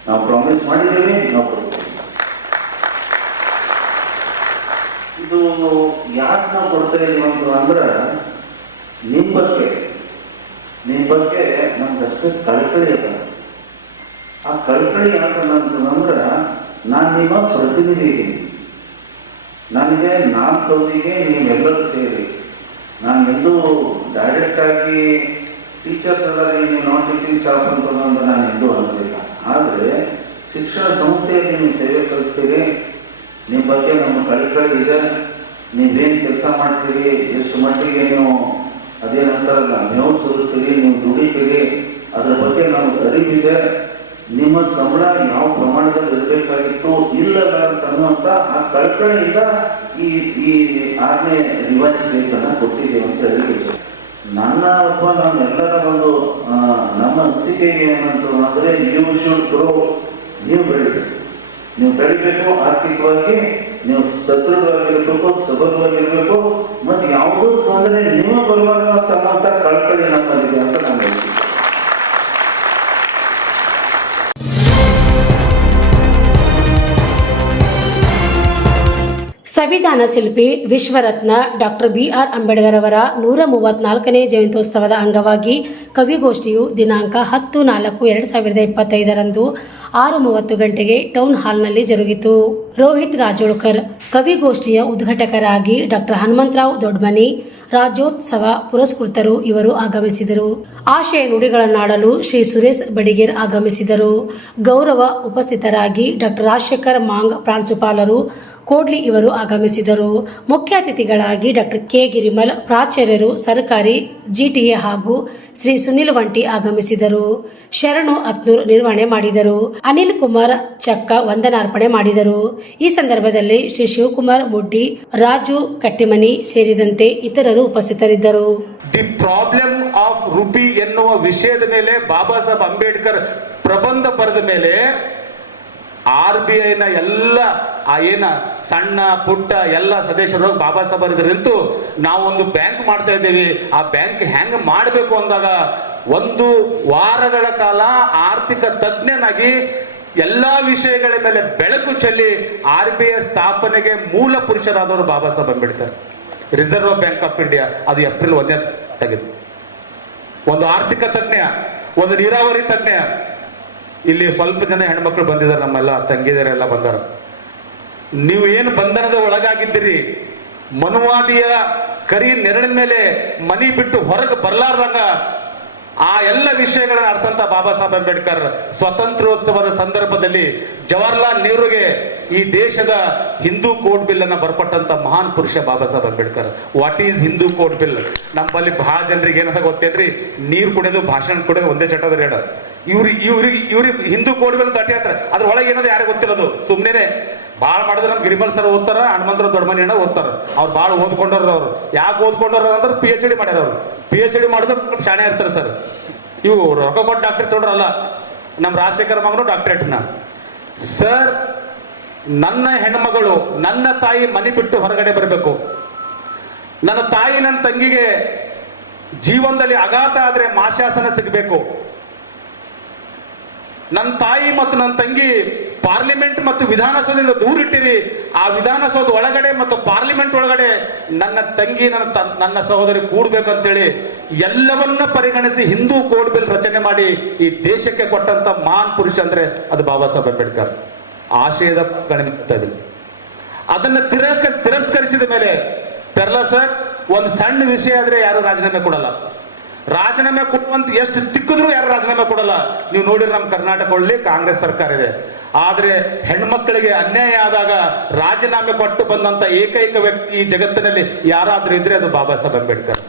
ನಾವು ಪ್ರಾಮಿಸ್ ಮಾಡಿದ್ದೀವಿ, ನಾವು ಕೊಡ್ತೀವಿ. ಇದು ಯಾಕೆ ನಾವು ಕೊಡ್ತಾ ಇದೀವಿ ಅಂದ್ರೆ ನಿಮ್ಮ ಬಗ್ಗೆ ನಮ್ಗಷ್ಟೇ ಕಳಕಳಿ ಅದ. ಆ ಕಳಕಳಿ ಯಾಕಂತಂದ್ರೆ ನಾನು ನಿಮ್ಮ ಪ್ರತಿನಿಧಿ ಇದ್ದೀನಿ. ನನಗೆ 4 ಅವಧಿಗೆ ನೀವೆಲ್ಲರೂ ಸೇರಿ, ನಾನು ಎಂದೂ ಡೈರೆಕ್ಟ್ ಆಗಿ ಟೀಚರ್ಸ್ ಎಲ್ಲ ನೀವು ನಾನ್ ಟೀಚಿಂಗ್ ಸ್ಟಾಫ್ ಅಂತಂದ್ರೆ ನಾನು ಎಂದೂ ಅನ್ನೋದಿಲ್ಲ. ಆದರೆ ಶಿಕ್ಷಣ ಸಂಸ್ಥೆಯಲ್ಲಿ ನೀವು ಸೇವೆ ಸಲ್ಲಿಸ್ತೀರಿ. ನಿಮ್ಮ ಬಗ್ಗೆ ನಮ್ಮ ಕಳಕಳಿ ಇದೆ. ನೀವೇನು ಕೆಲಸ ಮಾಡ್ತೀರಿ, ಎಷ್ಟು ಮಟ್ಟಿಗೆ ನೀವು ಅದೇನಂತಾರಲ್ಲ ಮೇವು ಸುರಿಸ್ತೀರಿ, ನೀವು ದುಡಿತೀರಿ, ಅದ್ರ ಬಗ್ಗೆ ನಮ್ಗೆ ಅರಿವಿದೆ. ನಿಮ್ಮ ಸಂಬಳ ಯಾವ ಪ್ರಮಾಣದಲ್ಲಿ ಇರಬೇಕಾಗಿತ್ತು ಇಲ್ಲಲ್ಲ ಅಂತ ಅನ್ನುವಂಥ ಆ ಕಳಕಳಿಯಿಂದ ಈ ಆಜ್ಞೆ ರಿವೈಸ್ ವೇತನ ಕೊಟ್ಟಿದ್ದೀವಿ ಅಂತ ಹೇಳಿದ್ರು. ನನ್ನ ಅಥವಾ ನಮ್ಮೆಲ್ಲರ ಒಂದು ನಮ್ಮ ಅನಿಸಿಕೆಗೆ ಏನಂತಂದ್ರೆ ಯು ಶುಡ್ ಗ್ರೋ. ನೀವು ಬೆಳಿಬೇಕು, ಆರ್ಥಿಕವಾಗಿ ನೀವು ಸದೃಢವಾಗಿರ್ಬೇಕು, ಸಬಲವಾಗಿರ್ಬೇಕು, ಮತ್ತೆ ಯಾವುದೂ ತೊಂದರೆ ನಿಮ್ಮ ಬರಬಾರ್ದು ಅನ್ನುವಂಥ ಕಳಕಳಿ ನಮ್ಮಲ್ಲಿದೆ ಅಂತ ನಾನು ಹೇಳ್ತೀನಿ. ಸಂವಿಧಾನ ಶಿಲ್ಪಿ ವಿಶ್ವರತ್ನ ಡಾಕ್ಟರ್ BR ಅಂಬೇಡ್ಕರ್ ಅವರ 134ನೇ ಜಯಂತ್ಯೋತ್ಸವದ ಅಂಗವಾಗಿ ಕವಿಗೋಷ್ಠಿಯು ದಿನಾಂಕ 10/4/2025 6:30 ಗಂಟೆಗೆ ಟೌನ್ ಹಾಲ್ನಲ್ಲಿ ಜರುಗಿತು. ರೋಹಿತ್ ರಾಜೋಳ್ಕರ್ ಕವಿಗೋಷ್ಠಿಯ ಉದ್ಘಾಟಕರಾಗಿ ಡಾಕ್ಟರ್ ಹನುಮಂತರಾವ್ ದೊಡ್ಮನಿ, ರಾಜ್ಯೋತ್ಸವ ಪುರಸ್ಕೃತರು ಇವರು ಆಗಮಿಸಿದರು. ಆಶಯ ನುಡಿಗಳನ್ನಾಡಲು ಶ್ರೀ ಸುರೇಶ್ ಬಡಿಗೇರ್ ಆಗಮಿಸಿದರು. ಗೌರವ ಉಪಸ್ಥಿತರಾಗಿ ಡಾಕ್ಟರ್ ರಾಜಶೇಖರ್ ಮಾಂಗ್ ಪ್ರಾಂಶುಪಾಲರು ಕೋಡ್ಲಿ ಇವರು ಆಗಮಿಸಿದರು. ಮುಖ್ಯ ಅತಿಥಿಗಳಾಗಿ ಡಾಕ್ಟರ್ ಕೆ ಗಿರಿಮಲ್ ಪ್ರಾಚಾರ್ಯರು ಸರ್ಕಾರಿ GTA ಹಾಗೂ ಶ್ರೀ ಸುನಿಲ್ ವಂಟಿ ಆಗಮಿಸಿದರು. ಶರಣು ಅತ್ನೂರ್ ನಿರ್ವಹಣೆ ಮಾಡಿದರು. ಅನಿಲ್ ಕುಮಾರ್ ಚಕ್ಕ ವಂದನಾರ್ಪಣೆ ಮಾಡಿದರು. ಈ ಸಂದರ್ಭದಲ್ಲಿ ಶ್ರೀ ಶಿವಕುಮಾರ್ ಮುಡ್ಡಿ, ರಾಜು ಕಟ್ಟಿಮನಿ ಸೇರಿದಂತೆ ಇತರರು ಉಪಸ್ಥಿತರಿದ್ದರು. ದಿ ಪ್ರಾಬ್ಲಮ್ ಆಫ್ ರುಪಿ ಎನ್ನುವ ವಿಷಯದ ಮೇಲೆ ಬಾಬಾ ಸಾಹೇಬ್ ಅಂಬೇಡ್ಕರ್ ಪ್ರಬಂಧ ಬರೆದ ಮೇಲೆ RBI ನ ಎಲ್ಲ ಏನ ಸಣ್ಣ ಪುಟ್ಟ ಎಲ್ಲ ಸದಸ್ಯರು ಬಾಬಾ ಸಾಹೇಬ್ ಇದ್ರಂತೂ ನಾವೊಂದು ಬ್ಯಾಂಕ್ ಮಾಡ್ತಾ ಇದ್ದೇವೆ, ಆ ಬ್ಯಾಂಕ್ ಹೆಂಗ್ ಮಾಡಬೇಕು ಅಂದಾಗ 1 ವಾರಗಳ ಕಾಲ ಆರ್ಥಿಕ ತಜ್ಞನಾಗಿ ಎಲ್ಲಾ ವಿಷಯಗಳ ಮೇಲೆ ಬೆಳಕು ಚೆಲ್ಲಿ RBI ಸ್ಥಾಪನೆಗೆ ಮೂಲ ಪುರುಷರಾದವರು Baba Saheb Ambedkar. Reserve bank of India ಅದು ಏಪ್ರಿಲ್ 1ನೇ ತೆಗೆದು ಒಂದು ಆರ್ಥಿಕ ತಜ್ಞ, ಒಂದು ನೀರಾವರಿ ತಜ್ಞ. ಇಲ್ಲಿ ಸ್ವಲ್ಪ ಜನ ಹೆಣ್ಮಕ್ಳು ಬಂದಿದ್ದಾರೆ, ನಮ್ಮೆಲ್ಲ ತಂಗಿದರೆಲ್ಲ ಬಂದಾರ. ನೀವು ಏನು ಬಂಧನದ ಒಳಗಾಗಿದ್ದೀರಿ, ಮನುವಾದಿಯ ಕರಿ ನೆರಳಿನ ಮೇಲೆ ಮನಿ ಬಿಟ್ಟು ಹೊರಗೆ ಬರ್ಲಾರ್ದಂಗ ಆ ಎಲ್ಲ ವಿಷಯಗಳನ್ನ ಅರ್ಥಂತ ಬಾಬಾ ಸಾಹೇಬ್ ಅಂಬೇಡ್ಕರ್ ಸ್ವಾತಂತ್ರ್ಯೋತ್ಸವದ ಸಂದರ್ಭದಲ್ಲಿ ಜವಾಹರ್ಲಾಲ್ ನೆಹರುಗೆ ಈ ದೇಶದ ಹಿಂದೂ ಕೋಡ್ ಬಿಲ್ ಅನ್ನ ಬರ್ಕೊಟ್ಟಂತ ಮಹಾನ್ ಪುರುಷ Baba Saheb Ambedkar. What is Hindu code bill? ನಮ್ಮಲ್ಲಿ ಬಹಳ ಜನರಿಗೆ ಏನಂತ ಗೊತ್ತೇನ್ರಿ, ನೀರು ಕುಡಿಯೋದು ಭಾಷಣ ಕುಡಿಯೋದು ಒಂದೇ ಚಟದ ರೇಡ. ಇವ್ರಿಗೆ ಹಿಂದೂ ಕೋಡ್ ಬಿಲ್ ತಟ್ಟಿ ಹತ್ರ ಅದ್ರ ಒಳಗೆ ಏನದು ಯಾರಿಗೆ ಗೊತ್ತಿರೋದು, ಸುಮ್ಮನೆ ಭಾಳ ಮಾಡಿದ್ರೆ ನಮ್ ಗಿರಿಮಲ್ ಸರ್ ಓದ್ತಾರ, ಹನುಮಂತರ ದೊಡ್ಡಮನಿ ಅಣ್ಣ ಓದ್ತಾರ. ಅವ್ರು ಭಾಳ ಓದ್ಕೊಂಡವ್ರು. ಅವ್ರು ಯಾಕೆ ಓದ್ಕೊಂಡವ್ರು ಅಂದ್ರೆ PhD ಮಾಡ್ಯಾರ. ಅವ್ರು PhD ಮಾಡಿದ್ರೆ ಶಾಣೆ ಇರ್ತಾರೆ ಸರ್. ಇವು ರೊಕ್ಕ ಕೊಟ್ಟು ಡಾಕ್ಟರ್ ತೊಡ್ರಲ್ಲ, ನಮ್ಮ ರಾಜಶೇಖರ ಮಗನು ಡಾಕ್ಟರೇಟ್ನ ಸರ್. ನನ್ನ ಹೆಣ್ಮಗಳು, ನನ್ನ ತಾಯಿ ಮನೆ ಬಿಟ್ಟು ಹೊರಗಡೆ ಬರಬೇಕು. ನನ್ನ ತಾಯಿ ನನ್ನ ತಂಗಿಗೆ ಜೀವನದಲ್ಲಿ ಆಘಾತ ಆದ್ರೆ ಮಾಶಾಸನ ಸಿಗಬೇಕು. ನನ್ನ ತಾಯಿ ಮತ್ತು ನನ್ನ ತಂಗಿ ಪಾರ್ಲಿಮೆಂಟ್ ಮತ್ತು ವಿಧಾನಸೌಧದಿಂದ ದೂರಿಟ್ಟಿರಿ. ಆ ವಿಧಾನಸೌಧ ಒಳಗಡೆ ಮತ್ತು ಪಾರ್ಲಿಮೆಂಟ್ ಒಳಗಡೆ ನನ್ನ ತಂಗಿ ನನ್ನ ಸಹೋದರಿ ಕೂಡ್ಬೇಕಂತೇಳಿ ಎಲ್ಲವನ್ನ ಪರಿಗಣಿಸಿ ಹಿಂದೂ ಕೋಡ್ ಬಿಲ್ ರಚನೆ ಮಾಡಿ ಈ ದೇಶಕ್ಕೆ ಕೊಟ್ಟಂತ ಮಹಾನ್ ಪುರುಷ ಅಂದ್ರೆ ಅದು ಬಾಬಾ ಸಾಹೇಬ್ ಅಂಬೇಡ್ಕರ್. ಆಶಯದ ಗಣಿತ ಅದನ್ನ ತಿರಸ್ಕರಿಸಿದ ಮೇಲೆ ತೆರಲ ಸರ್, ಒಂದು ಸಣ್ಣ ವಿಷಯ ಆದ್ರೆ ಯಾರು ರಾಜೀನಾಮೆ ಕೊಡಲ್ಲ. ರಾಜೀನಾಮೆ ಕೊಡುವಂತ ಎಷ್ಟು ತಿಕ್ಕಿದ್ರು ಯಾರು ರಾಜೀನಾಮೆ ಕೊಡಲ್ಲ. ನೀವು ನೋಡಿದ್ರೆ ನಮ್ಮ ಕರ್ನಾಟಕದಲ್ಲಿ ಕಾಂಗ್ರೆಸ್ ಸರ್ಕಾರ ಇದೆ, ಆದ್ರೆ ಹೆಣ್ಮಕ್ಳಿಗೆ ಅನ್ಯಾಯ ಆದಾಗ ರಾಜೀನಾಮೆ ಕೊಟ್ಟು ಬಂದಂತ ಏಕೈಕ ವ್ಯಕ್ತಿ ಈ ಜಗತ್ತಿನಲ್ಲಿ ಯಾರಾದ್ರೂ ಇದ್ರೆ ಅದು ಬಾಬಾ ಸಾಹೇಬ್ ಅಂಬೇಡ್ಕರ್.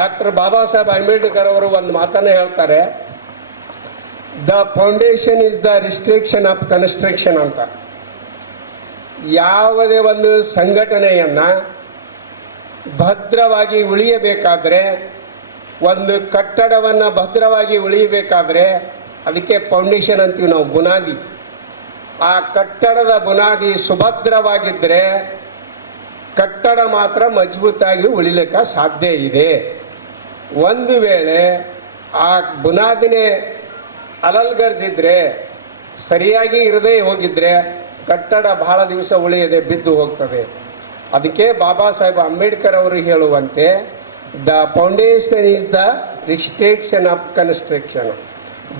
ಡಾಕ್ಟರ್ ಬಾಬಾ ಸಾಹೇಬ್ ಅಂಬೇಡ್ಕರ್ ಅವರು ಒಂದು ಮಾತನ್ನ ಹೇಳ್ತಾರೆ, the foundation is the restriction of construction ಅಂತ. ಯಾವುದೇ ಒಂದು ಸಂಘಟನೆಯನ್ನ ಭದ್ರವಾಗಿ ಉಳಿಯಬೇಕಾದ್ರೆ, ಒಂದು ಕಟ್ಟಡವನ್ನು ಭದ್ರವಾಗಿ ಉಳಿಯಬೇಕಾದ್ರೆ ಅದಕ್ಕೆ ಫೌಂಡೇಶನ್ ಅಂತೀವಿ ನಾವು, ಬುನಾದಿ. ಆ ಕಟ್ಟಡದ ಬುನಾದಿ ಸುಭದ್ರವಾಗಿದ್ದರೆ ಕಟ್ಟಡ ಮಾತ್ರ ಮಜಬೂತಾಗಿ ಉಳಿಲಿಕ್ಕೆ ಸಾಧ್ಯ ಇದೆ. ಒಂದು ವೇಳೆ ಆ ಬುನಾದಿನೇ ಅಲಲ್ಗರ್ಜಿದ್ರೆ, ಸರಿಯಾಗಿ ಇರದೇ ಹೋಗಿದ್ರೆ ಕಟ್ಟಡ ಬಹಳ ದಿವಸ ಉಳಿಯದೆ ಬಿದ್ದು ಹೋಗ್ತದೆ. ಅದಕ್ಕೆ ಬಾಬಾ ಸಾಹೇಬ್ ಅಂಬೇಡ್ಕರ್ ಅವರು ಹೇಳುವಂತೆ the foundation is the restriction of construction.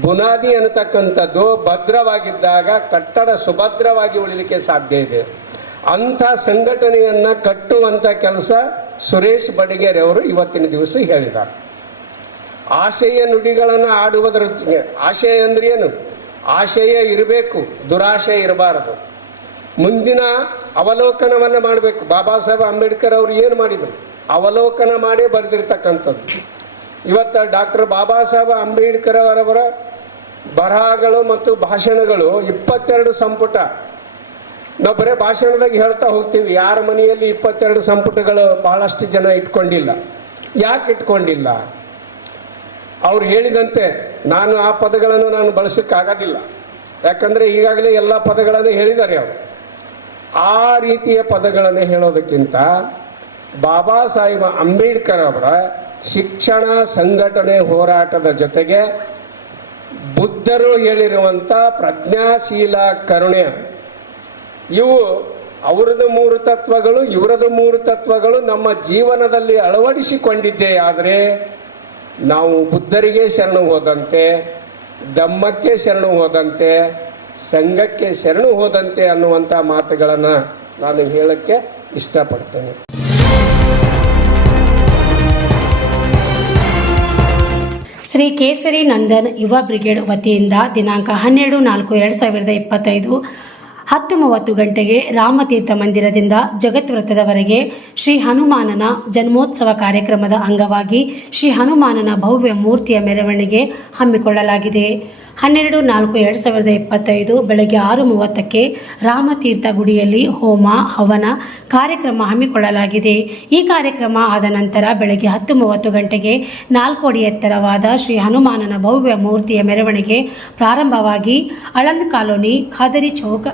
ಬುನಾದಿ ಅನ್ನತಕ್ಕಂಥದ್ದು ಭದ್ರವಾಗಿದ್ದಾಗ ಕಟ್ಟಡ ಸುಭದ್ರವಾಗಿ ಉಳಿಲಿಕ್ಕೆ ಸಾಧ್ಯ ಇದೆ. ಅಂಥ ಸಂಘಟನೆಯನ್ನು ಕಟ್ಟುವಂಥ ಕೆಲಸ ಸುರೇಶ್ ಬಡಿಗೇರ್ ಅವರು ಇವತ್ತಿನ ದಿವಸ ಹೇಳಿದ್ದಾರೆ. ಆಶಯ ನುಡಿಗಳನ್ನು ಆಡುವುದರ ಆಶಯ ಅಂದ್ರೆ ಏನು? ಆಶಯ ಇರಬೇಕು, ದುರಾಶಯ ಇರಬಾರದು. ಮುಂದಿನ ಅವಲೋಕನವನ್ನು ಮಾಡಬೇಕು. ಬಾಬಾ ಸಾಹೇಬ್ ಅಂಬೇಡ್ಕರ್ ಅವರು ಏನು ಮಾಡಿದರು? ಅವಲೋಕನ ಮಾಡೇ ಬರೆದಿರ್ತಕ್ಕಂಥದ್ದು. ಇವತ್ತು ಡಾಕ್ಟರ್ ಬಾಬಾ ಸಾಹೇಬ್ ಅಂಬೇಡ್ಕರ್ ಅವರವರ ಬರಹಗಳು ಮತ್ತು ಭಾಷಣಗಳು 22 ಸಂಪುಟ. ನಾವು ಬರೀ ಭಾಷಣದಾಗ ಹೇಳ್ತಾ ಹೋಗ್ತೀವಿ. ಯಾರ ಮನೆಯಲ್ಲಿ 22 ಸಂಪುಟಗಳು ಬಹಳಷ್ಟು ಜನ ಇಟ್ಕೊಂಡಿಲ್ಲ. ಯಾಕೆ ಇಟ್ಕೊಂಡಿಲ್ಲ? ಅವ್ರು ಹೇಳಿದಂತೆ ನಾನು ಆ ಪದಗಳನ್ನು ನಾನು ಬಳಸೋಕ್ಕಾಗೋದಿಲ್ಲ, ಯಾಕಂದರೆ ಈಗಾಗಲೇ ಎಲ್ಲ ಪದಗಳನ್ನು ಹೇಳಿದ್ದಾರೆ ಅವರು. ಆ ರೀತಿಯ ಪದಗಳನ್ನು ಹೇಳೋದಕ್ಕಿಂತ ಬಾಬಾ ಸಾಹೇಬ್ ಅಂಬೇಡ್ಕರ್ ಅವರ ಶಿಕ್ಷಣ ಸಂಘಟನೆ ಹೋರಾಟದ ಜೊತೆಗೆ ಬುದ್ಧರು ಹೇಳಿರುವಂಥ ಪ್ರಜ್ಞಾಶೀಲ ಕರುಣೆ, ಇವು ಅವರದ್ದು 3 ತತ್ವಗಳು, ಇವರದ್ದು 3 ತತ್ವಗಳು ನಮ್ಮ ಜೀವನದಲ್ಲಿ ಅಳವಡಿಸಿಕೊಂಡಿದ್ದೇ ಆದರೆ ನಾವು ಬುದ್ಧರಿಗೆ ಶರಣು ಹೋದಂತೆ, ಧಮ್ಮಕ್ಕೆ ಶರಣು ಹೋದಂತೆ, ಸಂಘಕ್ಕೆ ಶರಣು ಹೋದಂತೆ ಅನ್ನುವಂಥ ಮಾತುಗಳನ್ನು ನಾನು ಹೇಳಕ್ಕೆ ಇಷ್ಟಪಡ್ತೇನೆ. ಶ್ರೀ ಕೇಸರಿ ನಂದನ್ ಯುವ ಬ್ರಿಗೇಡ್ ವತಿಯಿಂದ ದಿನಾಂಕ 12/4/2025 10:30 ಗಂಟೆಗೆ ರಾಮತೀರ್ಥ ಮಂದಿರದಿಂದ ಜಗತ್ ವೃತ್ತದವರೆಗೆ ಶ್ರೀ ಹನುಮಾನನ ಜನ್ಮೋತ್ಸವ ಕಾರ್ಯಕ್ರಮದ ಅಂಗವಾಗಿ ಶ್ರೀ ಹನುಮಾನನ ಭವ್ಯ ಮೂರ್ತಿಯ ಮೆರವಣಿಗೆ ಹಮ್ಮಿಕೊಳ್ಳಲಾಗಿದೆ. 12/4/2025 ಬೆಳಗ್ಗೆ 6:30ಕ್ಕೆ ರಾಮತೀರ್ಥ ಗುಡಿಯಲ್ಲಿ ಹೋಮ ಹವನ ಕಾರ್ಯಕ್ರಮ ಹಮ್ಮಿಕೊಳ್ಳಲಾಗಿದೆ. ಈ ಕಾರ್ಯಕ್ರಮ ಆದ ನಂತರ ಬೆಳಗ್ಗೆ 10:30 ಗಂಟೆಗೆ 4 ಅಡಿ ಎತ್ತರವಾದ ಶ್ರೀ ಹನುಮಾನನ ಭವ್ಯ ಮೂರ್ತಿಯ ಮೆರವಣಿಗೆ ಪ್ರಾರಂಭವಾಗಿ ಅಳಂದ್ ಕಾಲೋನಿ, ಖಾದರಿ ಚೌಕ್,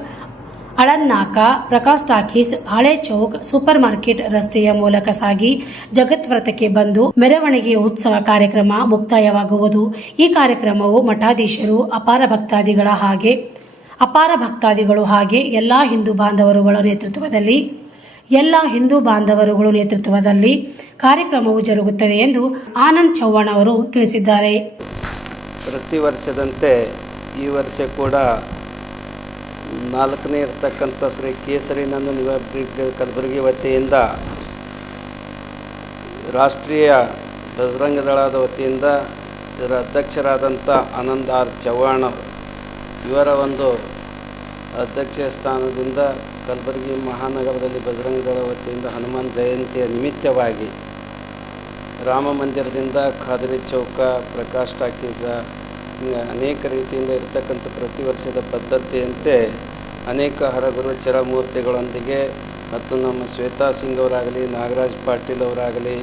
ಅಳಂದ್ ನಾಕಾ, ಪ್ರಕಾಶ್ ಟಾಕೀಸ್, ಹಳೆ ಚೌಕ್, ಸೂಪರ್ ಮಾರ್ಕೆಟ್ ರಸ್ತೆಯ ಮೂಲಕ ಸಾಗಿ ಜಗತ್ ವ್ರತಕ್ಕೆ ಬಂದು ಮೆರವಣಿಗೆ ಉತ್ಸವ ಕಾರ್ಯಕ್ರಮ ಮುಕ್ತಾಯವಾಗುವುದು. ಈ ಕಾರ್ಯಕ್ರಮವು ಮಠಾಧೀಶರು, ಅಪಾರ ಭಕ್ತಾದಿಗಳು ಹಾಗೆ ಎಲ್ಲ ಹಿಂದೂ ಬಾಂಧವರುಗಳ ನೇತೃತ್ವದಲ್ಲಿ ಕಾರ್ಯಕ್ರಮವು ಜರುಗುತ್ತದೆ ಎಂದು ಆನಂದ್ ಚವ್ಹಾಣ್ ಅವರು ತಿಳಿಸಿದ್ದಾರೆ. ಪ್ರತಿ ವರ್ಷದಂತೆ ಈ ವರ್ಷ ಕೂಡ 4ನೇ ಇರತಕ್ಕಂಥ ಶ್ರೀ ಕೇಸರಿ ನಂದನ್ ಯುವ ಬ್ರಿಗೇಡ್ ಕಲಬುರಗಿ ವತಿಯಿಂದ ರಾಷ್ಟ್ರೀಯ ಬಜರಂಗ ದಳದ ವತಿಯಿಂದ ಇದರ ಅಧ್ಯಕ್ಷರಾದಂಥ ಆನಂದ್ ಆರ್ ಚವ್ಹಾಣ್ ಇವರ ಒಂದು ಅಧ್ಯಕ್ಷ ಸ್ಥಾನದಿಂದ ಕಲಬುರಗಿ ಮಹಾನಗರದಲ್ಲಿ ಬಜರಂಗ ದಳ ವತಿಯಿಂದ ಹನುಮಾನ್ ಜಯಂತಿಯ ನಿಮಿತ್ತವಾಗಿ ರಾಮ ಮಂದಿರದಿಂದ ಖಾದರಿ ಚೌಕ, ಪ್ರಕಾಶ್ ಟಾಕೀಸ ಅನೇಕ ರೀತಿಯಿಂದ ಇರತಕ್ಕಂಥ ಪ್ರತಿ ವರ್ಷದ ಪದ್ಧತಿಯಂತೆ ಅನೇಕ ಹರಗುರು ಚರಮೂರ್ತಿಗಳೊಂದಿಗೆ ಮತ್ತು ನಮ್ಮ ಶ್ವೇತಾ ಸಿಂಗ್ ಅವರಾಗಲಿ, ನಾಗರಾಜ್ ಪಾಟೀಲ್ ಅವರಾಗಲಿ,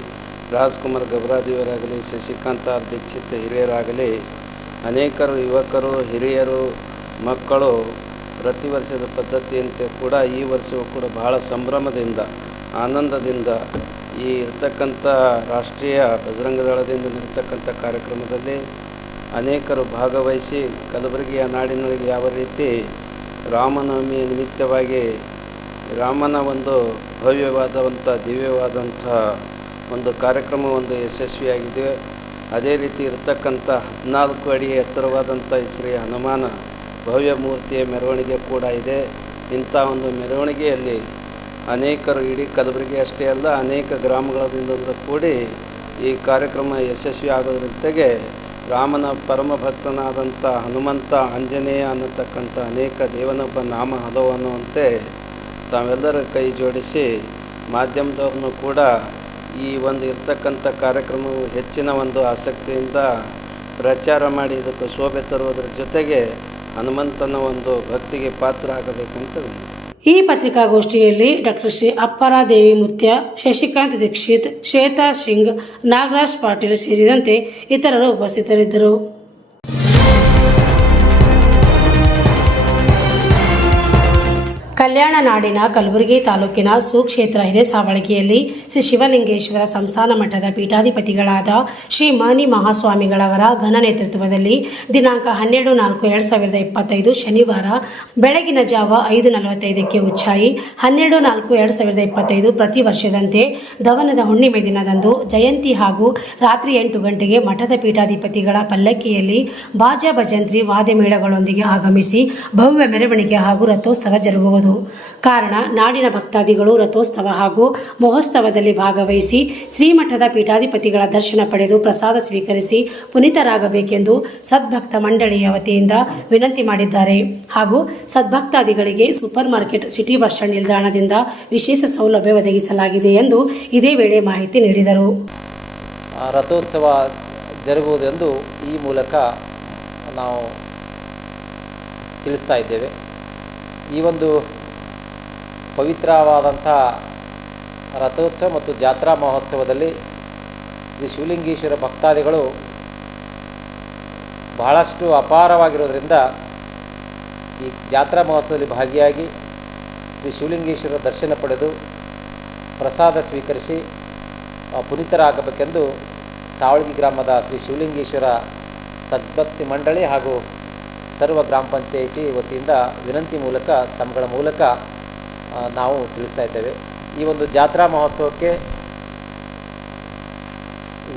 ರಾಜ್ಕುಮಾರ್ ಗಬ್ರಾದಿಯವರಾಗಲಿ, ಶಶಿಕಾಂತ್ ಆರ್ ದೀಕ್ಷಿತ್ ಹಿರಿಯರಾಗಲಿ ಅನೇಕರು ಯುವಕರು, ಹಿರಿಯರು, ಮಕ್ಕಳು ಪ್ರತಿ ವರ್ಷದ ಪದ್ಧತಿಯಂತೆ ಕೂಡ ಈ ವರ್ಷವೂ ಕೂಡ ಬಹಳ ಸಂಭ್ರಮದಿಂದ, ಆನಂದದಿಂದ ಈ ಇರ್ತಕ್ಕಂಥ ರಾಷ್ಟ್ರೀಯ ಬಜರಂಗ ದಳದಿಂದ ನಡೆತಕ್ಕಂಥ ಕಾರ್ಯಕ್ರಮದಲ್ಲಿ ಅನೇಕರು ಭಾಗವಹಿಸಿ ಕಲಬುರಗಿಯ ನಾಡಿನೊಳಗೆ ಯಾವ ರೀತಿ ರಾಮನವಮಿಯ ನಿಮಿತ್ತವಾಗಿ ರಾಮನ ಒಂದು ಭವ್ಯವಾದಂಥ ದಿವ್ಯವಾದಂಥ ಒಂದು ಕಾರ್ಯಕ್ರಮ ಒಂದು ಯಶಸ್ವಿಯಾಗಿದೆ. ಅದೇ ರೀತಿ ಇರತಕ್ಕಂಥ 14 ಅಡಿ ಎತ್ತರವಾದಂಥ ಶ್ರೀ ಹನುಮಾನ ಭವ್ಯ ಮೂರ್ತಿಯ ಮೆರವಣಿಗೆ ಕೂಡ ಇದೆ. ಇಂಥ ಒಂದು ಮೆರವಣಿಗೆಯಲ್ಲಿ ಅನೇಕರು ಇಡೀ ಕಲಬುರಗಿ ಅಷ್ಟೇ ಅಲ್ಲ ಅನೇಕ ಗ್ರಾಮಗಳಿಂದ ಕೂಡಿ ಈ ಕಾರ್ಯಕ್ರಮ ಯಶಸ್ವಿ ಆಗೋದ್ರ ಜೊತೆಗೆ ರಾಮನ ಪರಮ ಭಕ್ತನಾದಂಥ ಹನುಮಂತ, ಆಂಜನೇಯ ಅನ್ನತಕ್ಕಂಥ ಅನೇಕ ದೇವನೊಬ್ಬ ನಾಮ ಹಲವು ಅನ್ನುವಂತೆ ತಾವೆಲ್ಲರ ಕೈ ಜೋಡಿಸಿ ಮಾಧ್ಯಮದವ್ರನ್ನೂ ಕೂಡ ಈ ಒಂದು ಇರ್ತಕ್ಕಂಥ ಕಾರ್ಯಕ್ರಮವು ಹೆಚ್ಚಿನ ಒಂದು ಆಸಕ್ತಿಯಿಂದ ಪ್ರಚಾರ ಮಾಡಿ ಇದಕ್ಕೆ ಶೋಭೆ ತರುವುದರ ಜೊತೆಗೆ ಹನುಮಂತನ ಒಂದು ಭಕ್ತಿಗೆ ಪಾತ್ರ ಆಗಬೇಕಂತ. ಈ ಪತ್ರಿಕಾಗೋಷ್ಠಿಯಲ್ಲಿ ಡಾಕ್ಟರ್ ಶ್ರೀ ಅಪ್ಪರಾದೇವಿ ಮುತ್ಯ, ಶಶಿಕಾಂತ್ ದೀಕ್ಷಿತ್, ಶ್ವೇತಾ ಸಿಂಗ್, ನಾಗರಾಜ್ ಪಾಟೀಲ್ ಸೇರಿದಂತೆ ಇತರರು ಉಪಸ್ಥಿತರಿದ್ದರು. ಕಲ್ಯಾಣ ನಾಡಿನ ಕಲಬುರಗಿ ತಾಲೂಕಿನ ಸುಕ್ಷೇತ್ರ ಹಿರೇಸಾವಳಗಿಯಲ್ಲಿ ಶ್ರೀ ಶಿವಲಿಂಗೇಶ್ವರ ಸಂಸ್ಥಾನ ಮಠದ ಪೀಠಾಧಿಪತಿಗಳಾದ ಶ್ರೀ ಮನಿ ಮಹಾಸ್ವಾಮಿಗಳವರ ಘನ ನೇತೃತ್ವದಲ್ಲಿ ದಿನಾಂಕ 12/4/2025 ಶನಿವಾರ ಬೆಳಗಿನ ಜಾವ 5:45ಕ್ಕೆ ಉಚ್ಚಾಯಿ 12/4/2025 ಪ್ರತಿ ವರ್ಷದಂತೆ ಧವನದ ಹುಣ್ಣಿಮೆ ದಿನದಂದು ಜಯಂತಿ ಹಾಗೂ ರಾತ್ರಿ 8 ಗಂಟೆಗೆ ಮಠದ ಪೀಠಾಧಿಪತಿಗಳ ಪಲ್ಲಕ್ಕಿಯಲ್ಲಿ ಬಾಜಾ ಭಜಂತ್ರಿ ವಾದ್ಯಮೇಳಗಳೊಂದಿಗೆ ಆಗಮಿಸಿ ಭವ್ಯ ಮೆರವಣಿಗೆ ಹಾಗೂ ರಥೋತ್ಸವ ಜರುಗುವುದು. ಕಾರಣ ನಾಡಿನ ಭಕ್ತಾದಿಗಳು ರಥೋತ್ಸವ ಹಾಗೂ ಮಹೋತ್ಸವದಲ್ಲಿ ಭಾಗವಹಿಸಿ ಶ್ರೀಮಠದ ಪೀಠಾಧಿಪತಿಗಳ ದರ್ಶನ ಪಡೆದು ಪ್ರಸಾದ ಸ್ವೀಕರಿಸಿ ಪುನೀತರಾಗಬೇಕೆಂದು ಸದ್ಭಕ್ತ ಮಂಡಳಿಯ ವತಿಯಿಂದ ವಿನಂತಿ ಮಾಡಿದ್ದಾರೆ. ಹಾಗೂ ಸದ್ಭಕ್ತಾದಿಗಳಿಗೆ super market city bus stand ನಿಲ್ದಾಣದಿಂದ ವಿಶೇಷ ಸೌಲಭ್ಯ ಒದಗಿಸಲಾಗಿದೆ ಎಂದು ಇದೇ ವೇಳೆ ಮಾಹಿತಿ ನೀಡಿದರು. ರಥೋತ್ಸವ ಜರುಗುವುದೆಂದು ಈ ಮೂಲಕ ನಾವು ತಿಳಿಸ್ತಾ ಇದ್ದೇವೆ. ಈ ಒಂದು ಪವಿತ್ರವಾದಂಥ ರಥೋತ್ಸವ ಮತ್ತು ಜಾತ್ರಾ ಮಹೋತ್ಸವದಲ್ಲಿ ಶ್ರೀ ಶಿವಲಿಂಗೇಶ್ವರ ಭಕ್ತಾದಿಗಳು ಬಹಳಷ್ಟು ಅಪಾರವಾಗಿರೋದರಿಂದ ಈ ಜಾತ್ರಾ ಮಹೋತ್ಸವದಲ್ಲಿ ಭಾಗಿಯಾಗಿ ಶ್ರೀ ಶಿವಲಿಂಗೇಶ್ವರ ದರ್ಶನ ಪಡೆದು ಪ್ರಸಾದ ಸ್ವೀಕರಿಸಿ ಪುನೀತರಾಗಬೇಕೆಂದು ಸಾವಳಗಿ ಗ್ರಾಮದ ಶ್ರೀ ಶಿವಲಿಂಗೇಶ್ವರ ಸದ್ಭಕ್ತಿ ಮಂಡಳಿ ಹಾಗೂ ಸರ್ವ ಗ್ರಾಮ ಪಂಚಾಯಿತಿ ವತಿಯಿಂದ ವಿನಂತಿ ಮೂಲಕ ತಮ್ಮಗಳ ಮೂಲಕ ನಾವು ತಿಳಿಸ್ತಾ ಇದ್ದೇವೆ. ಈ ಒಂದು ಜಾತ್ರಾ ಮಹೋತ್ಸವಕ್ಕೆ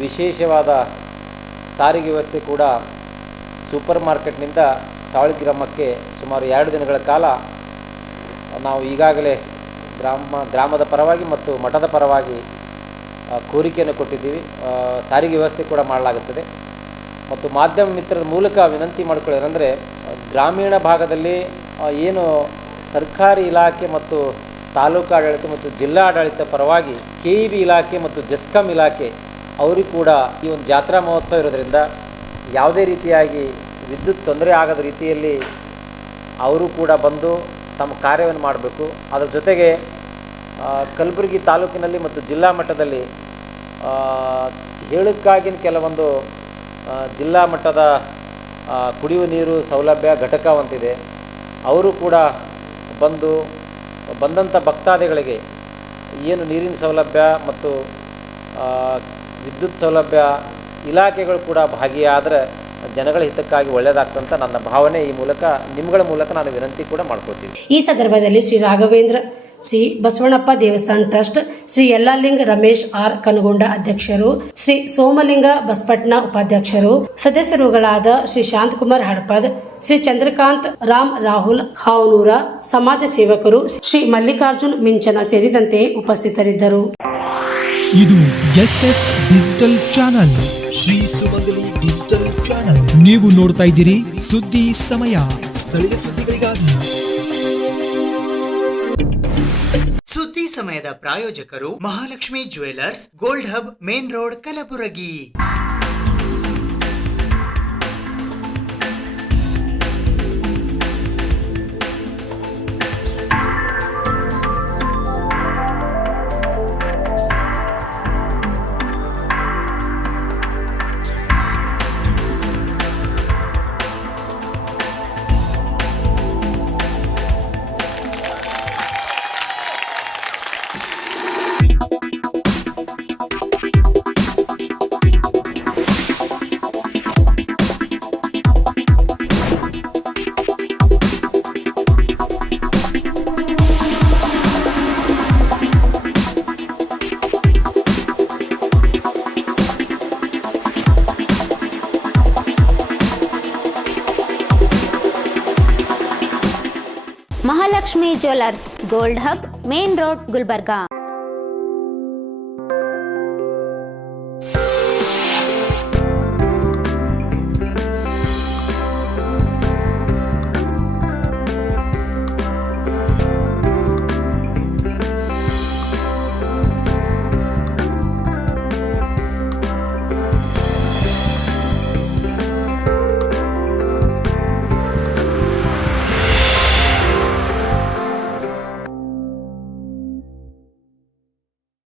ವಿಶೇಷವಾದ ಸಾರಿಗೆ ವ್ಯವಸ್ಥೆ ಕೂಡ ಸೂಪರ್ ಮಾರ್ಕೆಟ್ನಿಂದ ಸಾವಳಗಿ ಸುಮಾರು 2 ದಿನಗಳ ಕಾಲ ನಾವು ಈಗಾಗಲೇ ಗ್ರಾಮದ ಪರವಾಗಿ ಮತ್ತು ಮಠದ ಪರವಾಗಿ ಕೋರಿಕೆಯನ್ನು ಕೊಟ್ಟಿದ್ದೀವಿ. ಸಾರಿಗೆ ವ್ಯವಸ್ಥೆ ಕೂಡ ಮಾಡಲಾಗುತ್ತದೆ. ಮತ್ತು ಮಾಧ್ಯಮ ಮಿತ್ರರ ಮೂಲಕ ವಿನಂತಿ ಮಾಡಿಕೊಳ್ಳೋದಂದರೆ, ಗ್ರಾಮೀಣ ಭಾಗದಲ್ಲಿ ಏನು ಸರ್ಕಾರಿ ಇಲಾಖೆ ಮತ್ತು ತಾಲೂಕು ಆಡಳಿತ ಮತ್ತು ಜಿಲ್ಲಾ ಆಡಳಿತ ಪರವಾಗಿ KEB ಇಲಾಖೆ ಮತ್ತು ಜೆಸ್ಕಾಂ ಇಲಾಖೆ ಅವರಿಗೂ ಕೂಡ ಈ ಒಂದು ಜಾತ್ರಾ ಮಹೋತ್ಸವ ಇರೋದರಿಂದ ಯಾವುದೇ ರೀತಿಯಾಗಿ ವಿದ್ಯುತ್ ತೊಂದರೆ ಆಗದ ರೀತಿಯಲ್ಲಿ ಅವರು ಕೂಡ ಬಂದು ತಮ್ಮ ಕಾರ್ಯವನ್ನು ಮಾಡಬೇಕು. ಅದರ ಜೊತೆಗೆ ಕಲಬುರಗಿ ತಾಲೂಕಿನಲ್ಲಿ ಮತ್ತು ಜಿಲ್ಲಾ ಮಟ್ಟದಲ್ಲಿ ಹೇಳಕ್ಕಾಗಿನ ಕೆಲವೊಂದು ಜಿಲ್ಲಾ ಮಟ್ಟದ ಕುಡಿಯುವ ನೀರು ಸೌಲಭ್ಯ ಘಟಕ ಒಂದಿದೆ. ಅವರು ಕೂಡ ಬಂದಂಥ ಭಕ್ತಾದಿಗಳಿಗೆ ಏನು ನೀರಿನ ಸೌಲಭ್ಯ ಮತ್ತು ವಿದ್ಯುತ್ ಸೌಲಭ್ಯ ಇಲಾಖೆಗಳು ಕೂಡ ಭಾಗಿಯಾದರೆ ಜನಗಳ ಹಿತಕ್ಕಾಗಿ ಒಳ್ಳೆಯದಾಗ್ತಂತ ನನ್ನ ಭಾವನೆ. ಈ ಮೂಲಕ ನಿಮ್ಮಗಳ ಮೂಲಕ ನಾನು ವಿನಂತಿ ಕೂಡ ಮಾಡ್ಕೊಳ್ತೀನಿ. ಈ ಸಂದರ್ಭದಲ್ಲಿ ಶ್ರೀ ರಾಘವೇಂದ್ರ ಸಿ ಬಸವಣ್ಣಪ್ಪ ದೇವಸ್ಥಾನ ಟ್ರಸ್ಟ್, ಶ್ರೀ ಯಲ್ಲಾಲಿಂಗ ರಮೇಶ್ ಆರ್ ಕನಗೊಂಡ ಅಧ್ಯಕ್ಷರು, ಶ್ರೀ ಸೋಮಲಿಂಗ ಬಸ್ಪಟ್ನ ಉಪಾಧ್ಯಕ್ಷರು, ಸದಸ್ಯರುಗಳಾದ ಶ್ರೀ ಶಾಂತಕುಮಾರ್ ಹಡಪದ್, ಶ್ರೀ ಚಂದ್ರಕಾಂತ್ ರಾಮ್ ರಾಹುಲ್ ಹಾವನೂರ, ಸಮಾಜ ಸೇವಕರು ಶ್ರೀ ಮಲ್ಲಿಕಾರ್ಜುನ್ ಮಿಂಚನ ಸೇರಿದಂತೆ ಉಪಸ್ಥಿತರಿದ್ದರು. ಇದು SS ಡಿಜಿಟಲ್ ಚಾನಲ್, ಶ್ರೀ ಸುಮಂಗಲಿ ಡಿಜಿಟಲ್ ಚಾನಲ್. ನೀವು ನೋಡ್ತಾ ಇದ್ದೀರಿ ಸುದ್ದಿ ಸಮಯ, ಸ್ಥಳೀಯ ಸುದ್ದಿಗಳಿಗಾಗಿ. ಸುದ್ದಿ ಸಮಯದ ಪ್ರಾಯೋಜಕರು Mahalakshmi jewellers, gold hub, main road, Kalaburagi. Mahalakshmi jewellers, gold hub, main road, Gulbarga.